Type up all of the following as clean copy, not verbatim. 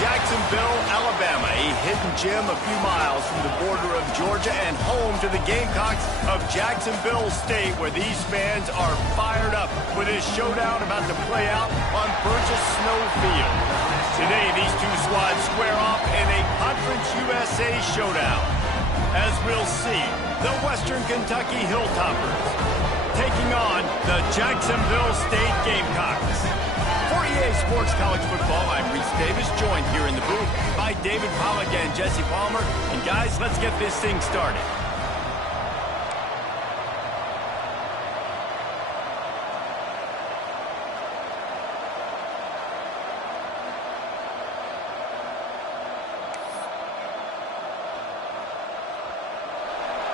Jacksonville, Alabama, a hidden gem a few miles from the border of Georgia and home to the Gamecocks of Jacksonville State, where these fans are fired up with this showdown about to play out on Burgess Snow Field. Today, these two squads square off in a Conference USA showdown. As we'll see, the Western Kentucky Hilltoppers taking on the Jacksonville State Gamecocks. For EA Sports College Football, I'm Reese Davis, joined here in the booth by David Pollack and Jesse Palmer. And guys, let's get this thing started.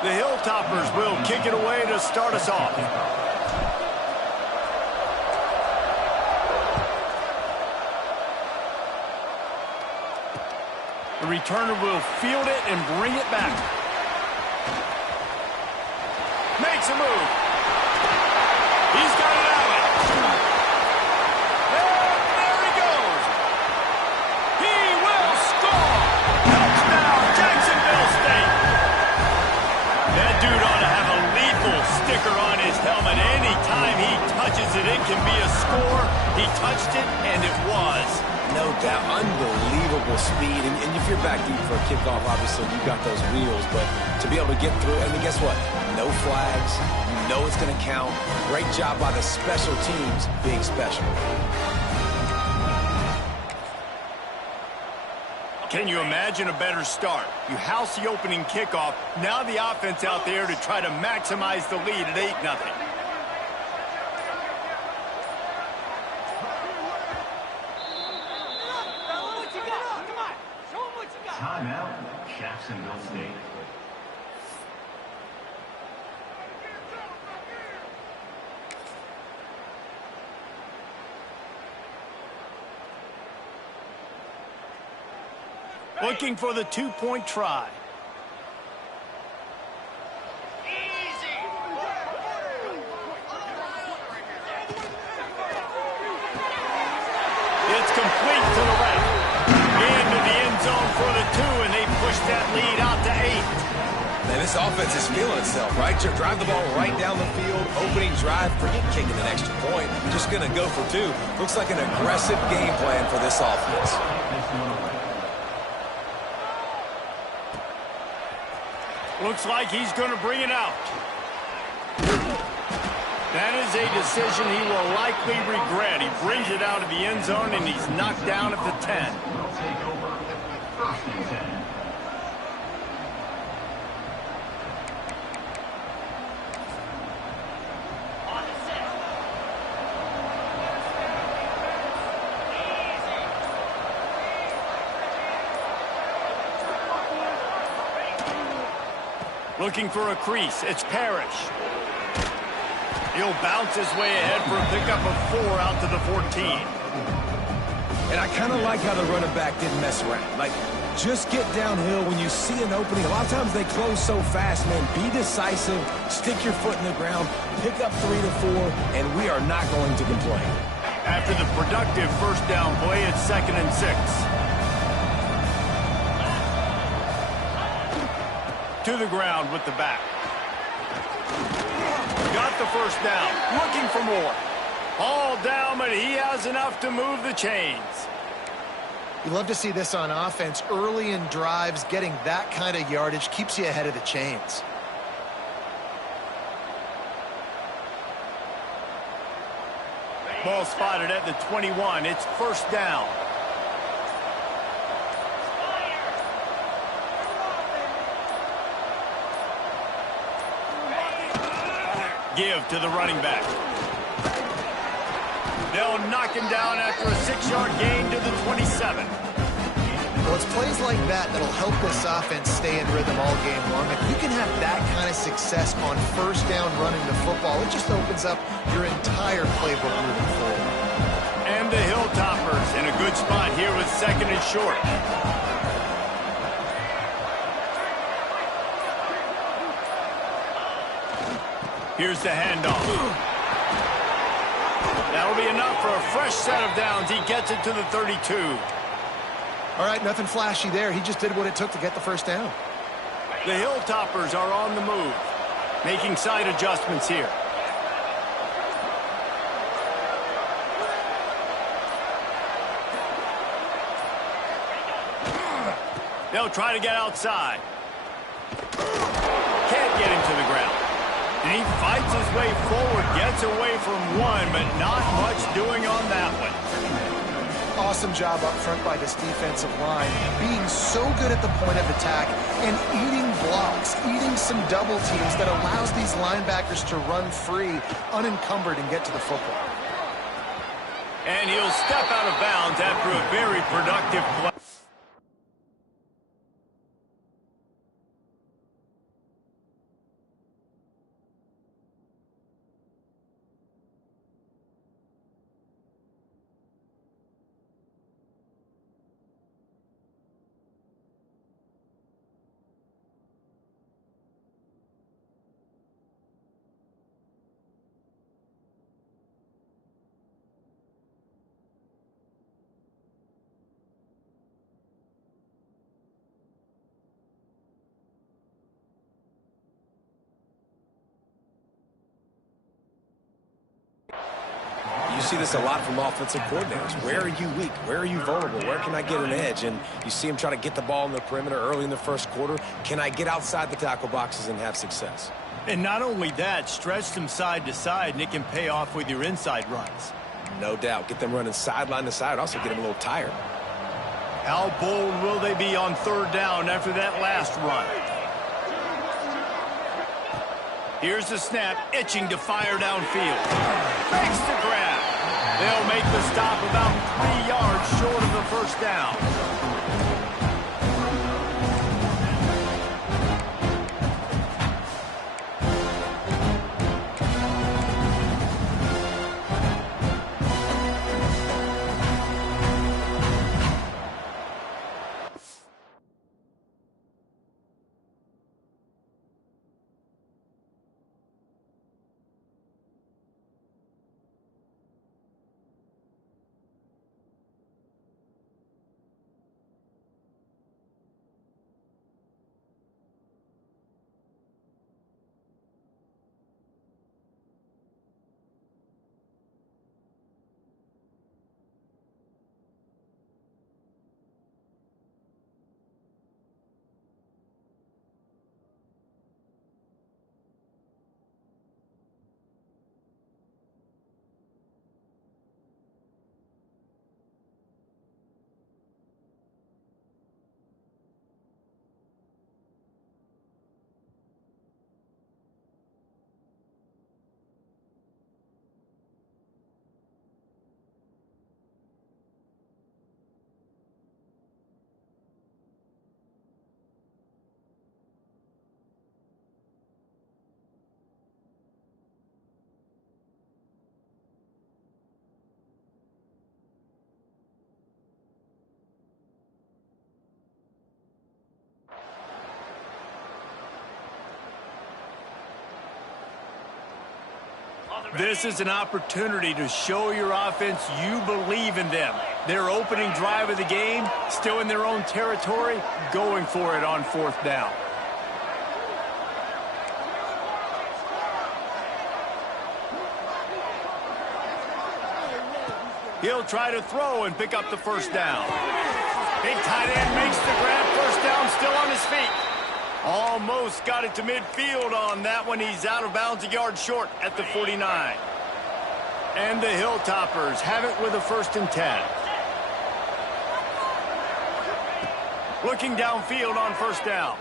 The Hilltoppers will kick it away to start us off. The returner will field it and bring it back. Makes a move. He's got it out. And there he goes. He will score. Touchdown, Jacksonville State. That dude ought to have a lethal sticker on his helmet. Anytime he touches it, it can be a score. He touched it, and it was. No doubt. Unbelievable speed. And if you're back deep for a kickoff, obviously you've got those wheels. But to be able to get through, and then guess what? No flags. You know it's going to count. Great job by the special teams being special. Can you imagine a better start? You house the opening kickoff. Now the offense out there to try to maximize the lead at 8-0. Timeout, Jacksonville State. Looking for the two-point try. It's complete to the left. Into the end zone for the 2, and they push that lead out to 8. Man, this offense is feeling itself, right? Drive the ball right down the field. Opening drive, forget kicking an extra point. Just going to go for 2. Looks like an aggressive game plan for this offense. Looks like he's going to bring it out. That is a decision he will likely regret. He brings it out of the end zone, and he's knocked down at the 10. Looking for a crease. It's Parrish. He'll bounce his way ahead for a pickup of 4 out to the 14. And I kind of like how the running back didn't mess around. Like, just get downhill when you see an opening. A lot of times they close so fast, man. Be decisive, stick your foot in the ground, pick up 3 to 4, and we are not going to complain. After the productive first down play, it's 2nd and 6. To the ground with the back. Got the first down. Looking for more. All down, but he has enough to move the chains. You love to see this on offense. Early in drives, getting that kind of yardage keeps you ahead of the chains. Ball spotted at the 21. It's first down. Give to the running back. They'll knock him down after a 6-yard gain to the 27. Well, it's plays like that that'll help this offense stay in rhythm all game long. If you can have that kind of success on first down running the football, it just opens up your entire playbook moving forward. And the Hilltoppers in a good spot here with 2nd and short. Here's the handoff. That'll be enough for a fresh set of downs. He gets it to the 32. All right, nothing flashy there. He just did what it took to get the first down. The Hilltoppers are on the move, making side adjustments here. They'll try to get outside. Can't get him to the ground. And he fights his way forward, gets away from one, but not much doing on that one. Awesome job up front by this defensive line, being so good at the point of attack and eating blocks, eating some double teams that allows these linebackers to run free, unencumbered, and get to the football. And he'll step out of bounds after a very productive play. You see this a lot from offensive coordinators. Where are you weak? Where are you vulnerable? Where can I get an edge? And you see them try to get the ball in the perimeter early in the first quarter. Can I get outside the tackle boxes and have success? And not only that, stretch them side to side, and it can pay off with your inside runs. No doubt. Get them running sideline to side. Also get them a little tired. How bold will they be on third down after that last run? Here's the snap, itching to fire downfield. Makes the grab. They'll make the stop about 3 yards short of the first down. This is an opportunity to show your offense you believe in them. Their opening drive of the game, still in their own territory, going for it on fourth down. He'll try to throw and pick up the first down. Big tight end makes the grab, first down, still on his feet. Almost got it to midfield on that one. He's out of bounds a yard short at the 49. And the Hilltoppers have it with a 1st and 10. Looking downfield on first down.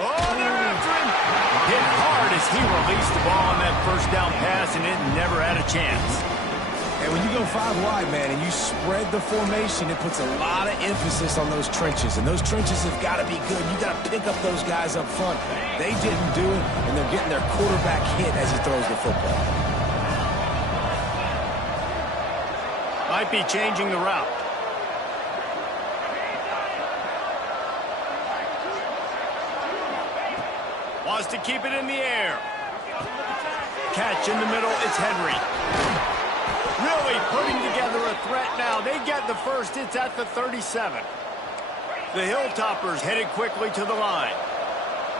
Oh, they're after him. Hit hard as he released the ball on that first down pass, and it never had a chance. And when you go 5 wide, man, and you spread the formation, it puts a lot of emphasis on those trenches. And those trenches have got to be good. You got to pick up those guys up front. They didn't do it, and they're getting their quarterback hit as he throws the football. Might be changing the route. Wants to keep it in the air. Catch in the middle, it's Henry. Really putting together a threat now. They get the first. It's at the 37. The Hilltoppers headed quickly to the line.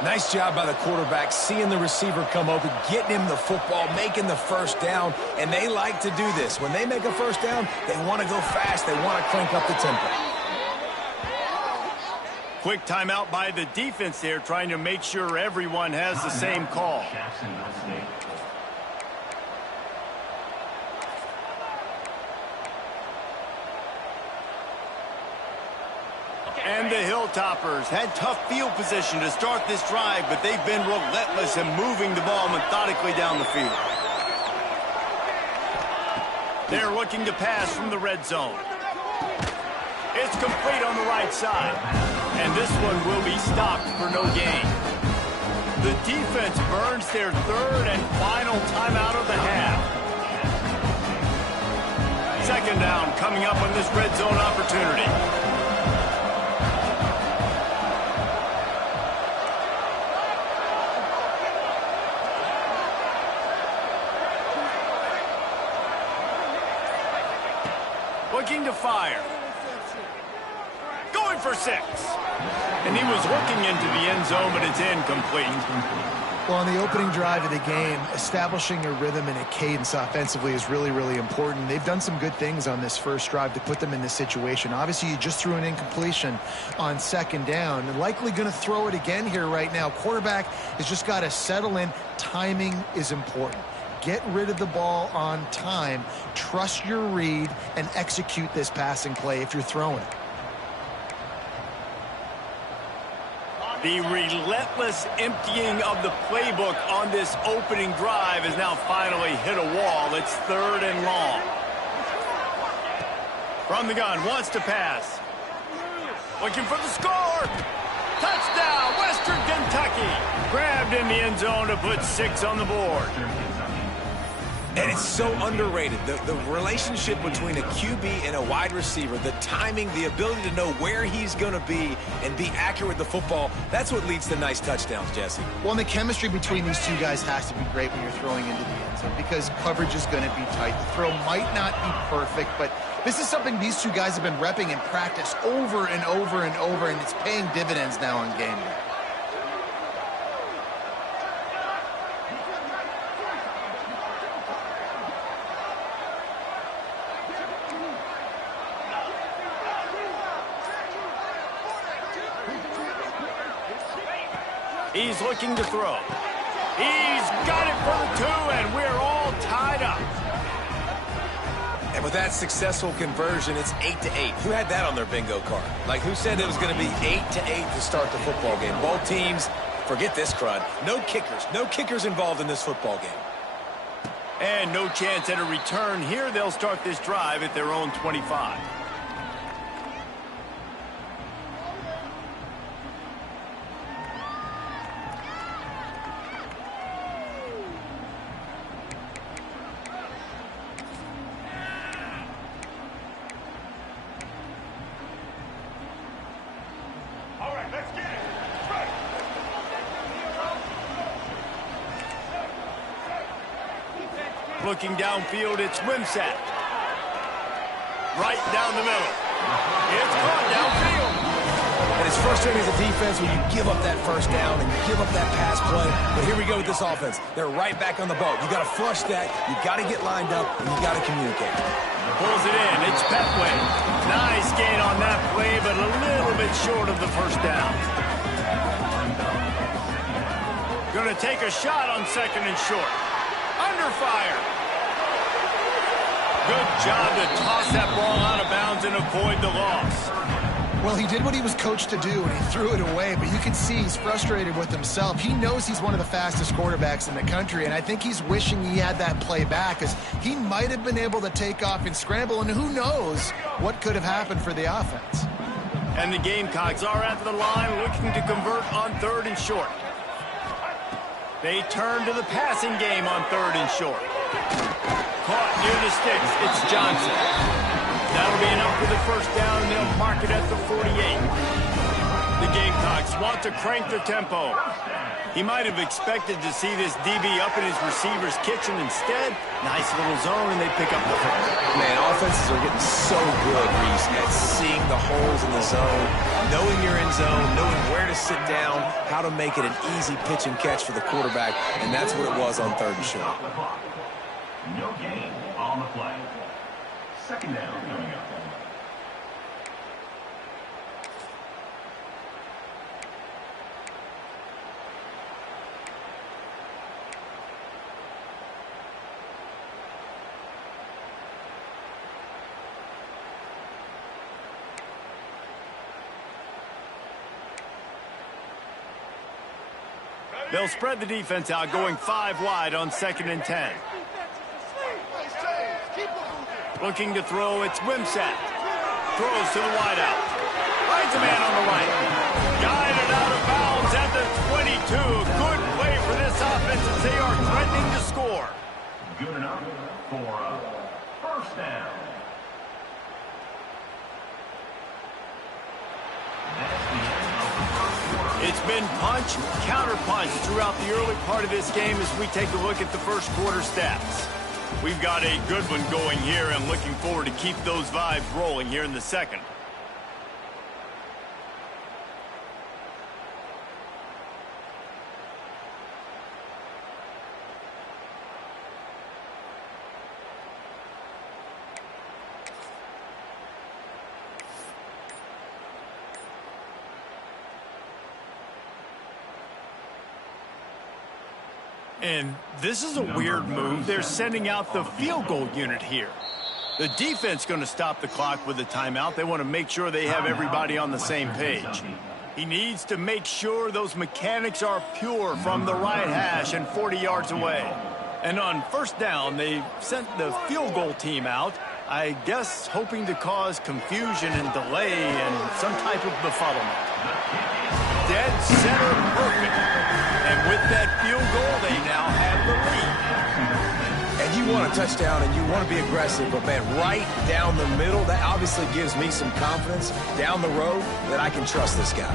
Nice job by the quarterback, seeing the receiver come open, getting him the football, making the first down, and they like to do this. When they make a first down, they want to go fast. They want to crank up the tempo. Quick timeout by the defense there, trying to make sure everyone has the same call. And the Hilltoppers had tough field position to start this drive, but they've been relentless in moving the ball methodically down the field. They're looking to pass from the red zone. It's complete on the right side. And this one will be stopped for no gain. The defense burns their third and final timeout of the half. Second down coming up on this red zone opportunity. Looking to fire. Going for 6. And he was looking into the end zone, but it's incomplete. Well, on the opening drive of the game, establishing a rhythm and a cadence offensively is really, really important. They've done some good things on this first drive to put them in this situation. Obviously, you just threw an incompletion on second down. And likely going to throw it again here right now. Quarterback has just got to settle in. Timing is important. Get rid of the ball on time. Trust your read and execute this passing play if you're throwing it. The relentless emptying of the playbook on this opening drive has now finally hit a wall. It's third and long. From the gun, wants to pass. Looking for the score. Touchdown, Western Kentucky. Grabbed in the end zone to put 6 on the board. And it's so underrated. The relationship between a QB and a wide receiver, the timing, the ability to know where he's going to be and be accurate with the football, that's what leads to nice touchdowns, Jesse. Well, and the chemistry between these two guys has to be great when you're throwing into the end zone because coverage is going to be tight. The throw might not be perfect, but this is something these two guys have been repping in practice over and over and over, and it's paying dividends now on game day. He's looking to throw. He's got it for the 2, and we're all tied up. And with that successful conversion, it's 8-8. Who had that on their bingo card? Like, who said it was going to be 8-8 to start the football game? Both teams, forget this crud. No kickers. No kickers involved in this football game. And no chance at a return here. They'll start this drive at their own 25. Looking downfield, it's Wimsatt. Right down the middle. It's caught downfield. And it's frustrating as a defense when you give up that first down and you give up that pass play. But here we go with this offense. They're right back on the boat. You got to flush that. You got to get lined up, and you got to communicate. Pulls it in. It's Petway. Nice gain on that play, but a little bit short of the first down. Going to take a shot on second and short. Under fire. Good job to toss that ball out of bounds and avoid the loss. Well, he did what he was coached to do, and he threw it away, but you can see he's frustrated with himself. He knows he's one of the fastest quarterbacks in the country, and I think he's wishing he had that play back, because he might have been able to take off and scramble, and who knows what could have happened for the offense. And the Gamecocks are at the line looking to convert on third and short. They turn to the passing game on third and short. Caught near the sticks. It's Johnson. That'll be enough for the first down, and they'll mark it at the 48. The Gamecocks want to crank the tempo. He might have expected to see this DB up in his receiver's kitchen. Instead, nice little zone, and they pick up the first. Man, offenses are getting so good, Reese, at seeing the holes in the zone, knowing you're in zone, knowing where to sit down, how to make it an easy pitch and catch for the quarterback, and that's what it was on 3rd and short. No gain on the play. 2nd down coming up. They'll spread the defense out, going 5 wide on 2nd and 10. Looking to throw, it's Wimsatt. Throws to the wideout. Finds a man on the right. Guided out of bounds at the 22. Good play for this offense as they are threatening to score. Good enough for a 1st down. It's been punch, counter-punch throughout the early part of this game as we take a look at the first quarter stats. We've got a good one going here and looking forward to keep those vibes rolling here in the second. And this is a weird move. They're sending out the field goal unit here. The defense going to stop the clock with a timeout. They want to make sure they have everybody on the same page. He needs to make sure those mechanics are pure from the right hash and 40 yards away. And on 1st down, they sent the field goal team out, I guess hoping to cause confusion and delay and some type of befuddlement. Dead center perfect. And with that field goal, they now have the lead. And you want a touchdown and you want to be aggressive, but man, right down the middle, that obviously gives me some confidence down the road that I can trust this guy.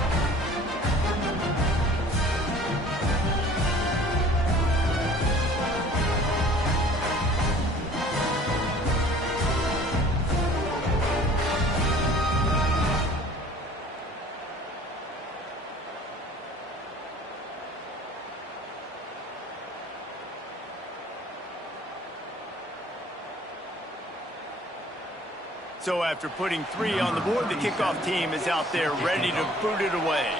So after putting 3 on the board, the kickoff team is out there ready to boot it away.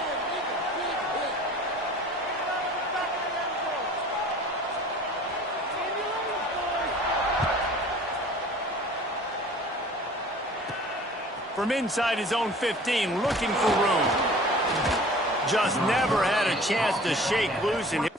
From inside his own 15, looking for room. Just never had a chance to shake loose and